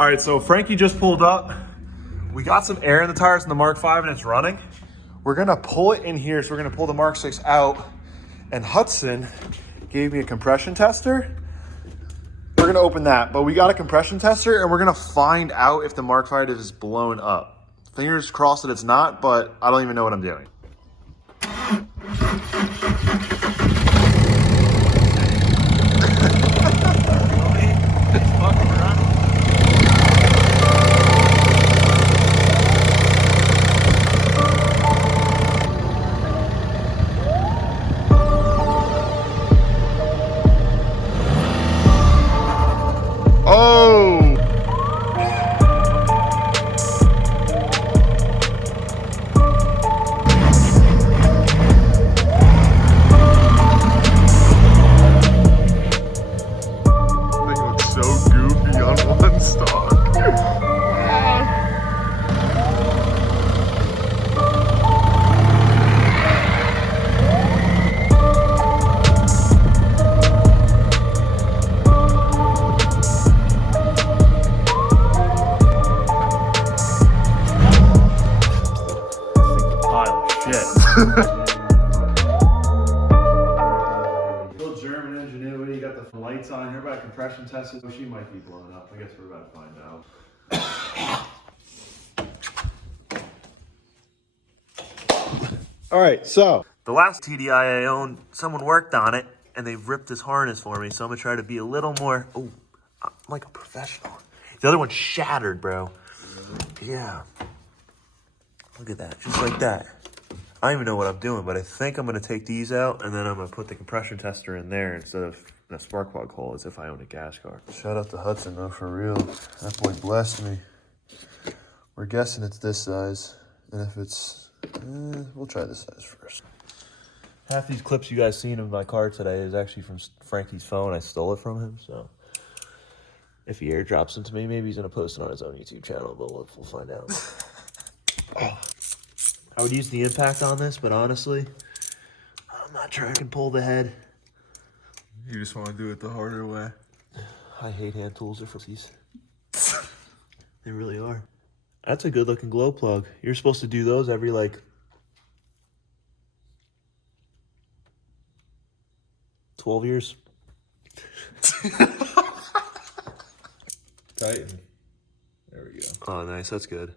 All right, so Frankie just pulled up. We got some air in the tires in the Mark V and it's running. We're gonna pull it in here. So we're gonna pull the Mark VI out. And Hudson gave me a compression tester. We're gonna open that, but we got a compression tester and we're gonna find out if the Mark V is blown up. Fingers crossed that it's not, but I don't even know what I'm doing. Still German ingenuity, got the lights on here, about compression tested. She might be blown up. I guess we're about to find out. All right, so the last TDI I owned, someone worked on it and they ripped this harness for me. So I'm gonna try to be a little more, I'm like a professional. The other one shattered, bro. Yeah. Look at that, just like that. I don't even know what I'm doing, but I think I'm gonna take these out and then I'm gonna put the compression tester in there instead of in a spark plug hole as if I owned a gas car. Shout out to Hudson though, for real. That boy blessed me. We're guessing it's this size. And if it's, we'll try this size first. Half these clips you guys seen of my car today is actually from Frankie's phone. I stole it from him, so. If he airdrops them to me, maybe he's gonna post it on his own YouTube channel, but we'll find out. I would use the impact on this, but honestly, I'm not sure I can pull the head. You just want to do it the harder way. I hate hand tools, they're pussies. They really are. That's a good looking glow plug. You're supposed to do those every like 12 years. Tighten. There we go. Oh, nice, that's good.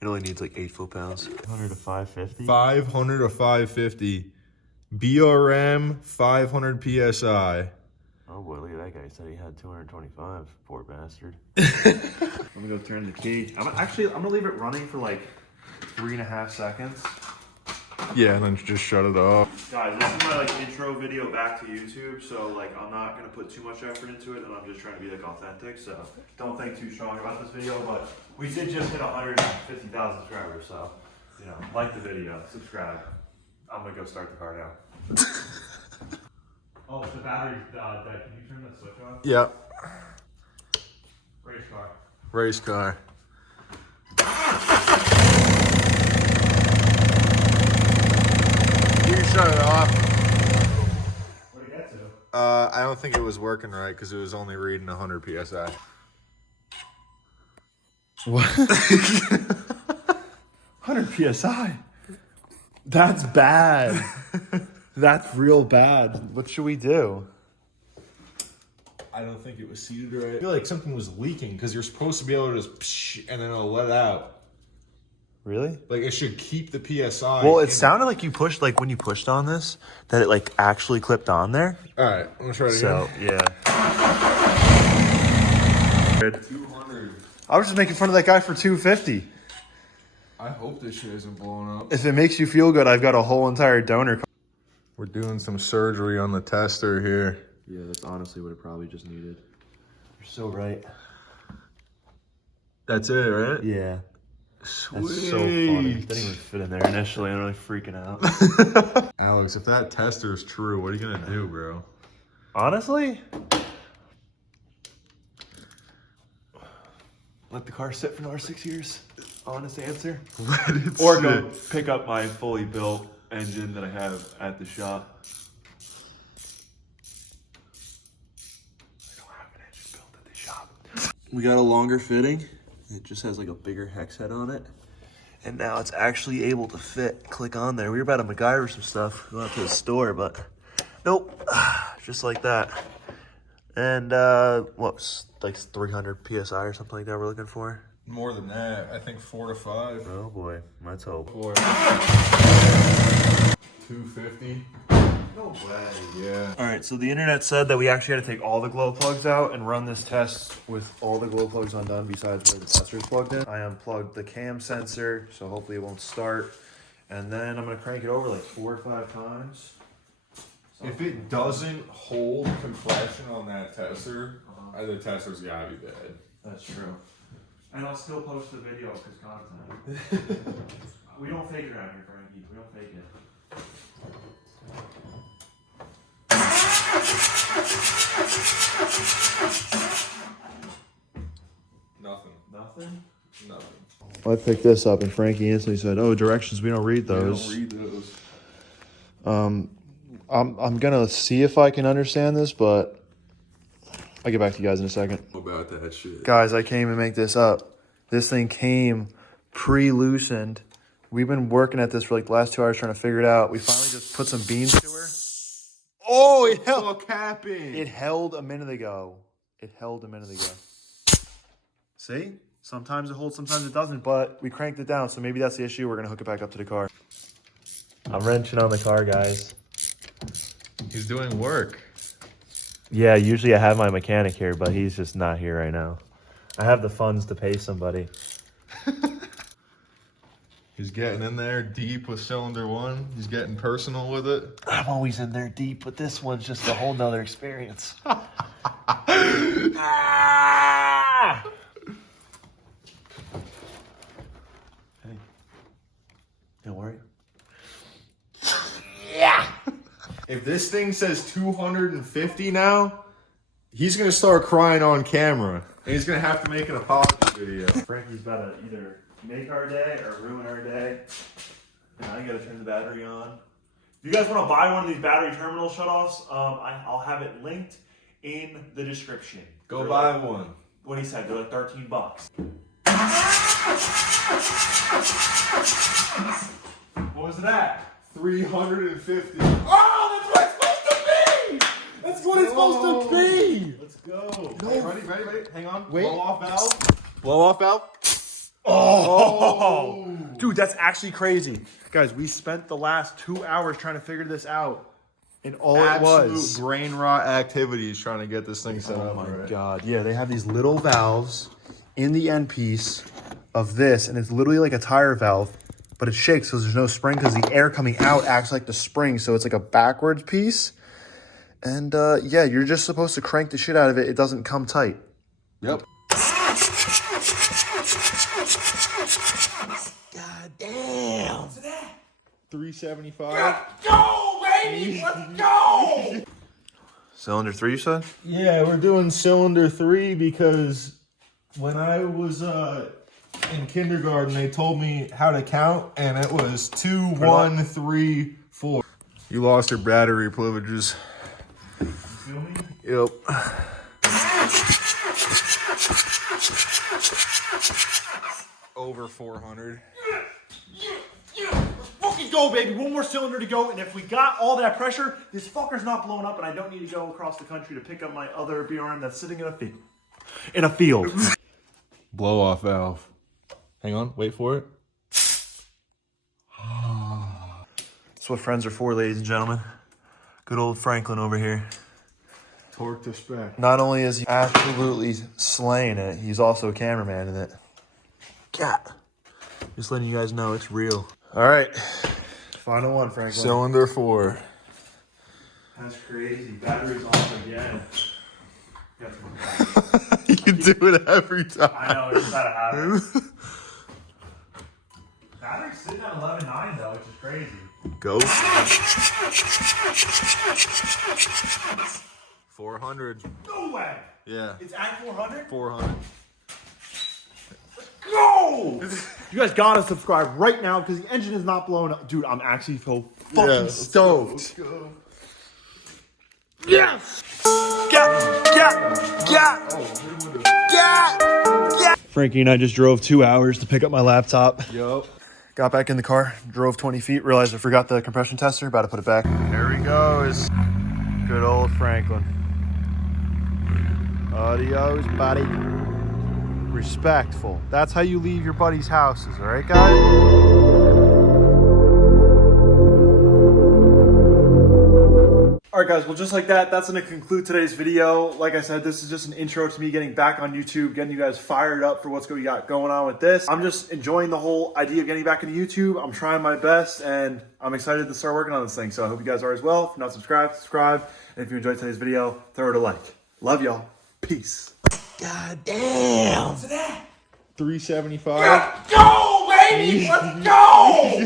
It only needs like 8 foot-pounds. 500 to 550? 500 to 550. BRM 500 PSI. Oh boy, look at that guy. He said he had 225. Poor bastard. I'm gonna go turn the key. I'm gonna leave it running for like 3.5 seconds. Yeah, and then just shut it off. Guys, this is my like intro video back to YouTube, so like I'm not gonna put too much effort into it, and I'm just trying to be like authentic. So don't think too strong about this video, but we did just hit 150,000 subscribers, so you know, like the video, subscribe. I'm gonna go start the car now. Oh, the battery's dead. Can you turn that switch off? Yep. Race car. Race car. You can shut it off. What did it get to? I don't think it was working right because it was only reading 100 PSI. What? 100 PSI? That's bad. That's real bad. What should we do? I don't think it was seated right. I feel like something was leaking because you're supposed to be able to just psh, and then it'll let out. Really? Like it should keep the PSI. Well, it sounded like you pushed, like when you pushed on this, that it like actually clipped on there. All right, I'm gonna try it So, again. yeah. 200. I was just making fun of that guy for 250. I hope this shit isn't blowing up. If it makes you feel good, I've got a whole entire donor. We're doing some surgery on the tester here. Yeah, that's honestly what it probably just needed. You're so right. That's it, right? Yeah. Sweet. That's so funny. Didn't even fit in there initially. I'm really freaking out. Alex, if that tester is true, what are you gonna do, bro? Honestly, let the car sit for another 6 years. Honest answer. Let it Or sit. go pick up my fully built engine that I have at the shop. I don't have an engine built at the shop. We got a longer fitting. It just has like a bigger hex head on it. And now it's actually able to fit, click on there. We were about to MacGyver some stuff, go out to the store, but nope, just like that. And whoops, like 300 PSI or something like that we're looking for. More than that, I think 4 to 5. Oh boy, let's hope. 250. No way. Yeah. All right, so the internet said that we actually had to take all the glow plugs out and run this test with all the glow plugs undone besides where the tester's plugged in. I unplugged the cam sensor, so hopefully it won't start. And then I'm gonna crank it over like 4 or 5 times. If it doesn't hold compression on that tester, the tester's gotta be bad. That's true. And I'll still post the video because content. We don't fake it around here, Frankie. We don't fake it. Nothing. I picked this up and Frankie instantly said, "Oh, directions. We don't read those." We don't read those. I'm gonna see if I can understand this, but I'll get back to you guys in a second. About that shit. Guys, I can't even make this up. This thing came pre-loosened. We've been working at this for like the last 2 hours trying to figure it out. We finally just put some beans to her. Oh, it held. It held a minute ago. See? Sometimes it holds, sometimes it doesn't, but we cranked it down, so maybe that's the issue. We're gonna hook it back up to the car. I'm wrenching on the car, guys. He's doing work. Yeah, usually I have my mechanic here, but he's just not here right now. I have the funds to pay somebody. He's getting in there deep with cylinder 1. He's getting personal with it. I'm always in there deep, but this one's just a whole nother experience. Ah! Hey, don't worry. Yeah. If this thing says 250 now, he's gonna start crying on camera, and he's gonna have to make an apology video. Frankie's about to either make our day or ruin our day. And I gotta turn the battery on. If you guys want to buy one of these battery terminal shutoffs, I'll have it linked in the description. Go buy one. What he said, they're like $13. What was it at? 350. Oh, that's what it's supposed to be! That's what it's supposed to be! Let's go. No. Ready? Hang on. Wait. Blow off valve. Blow off valve. Oh! Dude, that's actually crazy. Guys, we spent the last 2 hours trying to figure this out. And all it was. Absolute brain rot activities trying to get this thing set up. Oh my God. Yeah, they have these little valves in the end piece of this, and it's literally like a tire valve, but it shakes because there's no spring because the air coming out acts like the spring, so it's like a backwards piece. And yeah, you're just supposed to crank the shit out of it. It doesn't come tight. Yep. God damn. What's that? 375. Go, baby! Let's go! Cylinder 3, you said? Yeah, we're doing cylinder 3 because when I was in kindergarten, they told me how to count, and it was 2, 1, 3, 4. You lost your battery privileges. You feel me? Yep. Over 400. Fucking go, baby. One more cylinder to go, and if we got all that pressure, this fucker's not blowing up, and I don't need to go across the country to pick up my other BRM that's sitting in a field. In a field. Blow off valve. Hang on, wait for it. That's what friends are for, ladies and gentlemen. Good old Franklin over here. Torque to spec. Not only is he absolutely slaying it, he's also a cameraman in it. God. Just letting you guys know it's real. All right. Final one, Franklin. Cylinder 4. That's crazy. Battery's off again. You do it every time. I know, it's not a habit. Battery's sitting at 11.9 though, which is crazy. Go. 400. No way! Yeah. It's at 400? 400. Go! You guys gotta subscribe right now because the engine is not blowing up. Dude, I'm actually so fucking stoked. Let's go. Yes! Get Frankie and I just drove 2 hours to pick up my laptop. Yup. Got back in the car, drove 20 feet, realized I forgot the compression tester, about to put it back. There he goes. Good old Franklin. Adios, buddy. Respectful. That's how you leave your buddy's houses, all right, guys? All right, guys, well, just like that, that's going to conclude today's video. Like I said, this is just an intro to me getting back on YouTube, getting you guys fired up for what's we got going on with this. I'm just enjoying the whole idea of getting back into YouTube. I'm trying my best, and I'm excited to start working on this thing. So I hope you guys are as well. If you're not subscribed, subscribe. And if you enjoyed today's video, throw it a like. Love y'all. Peace. God damn. $375. Let's go, baby! Let's go!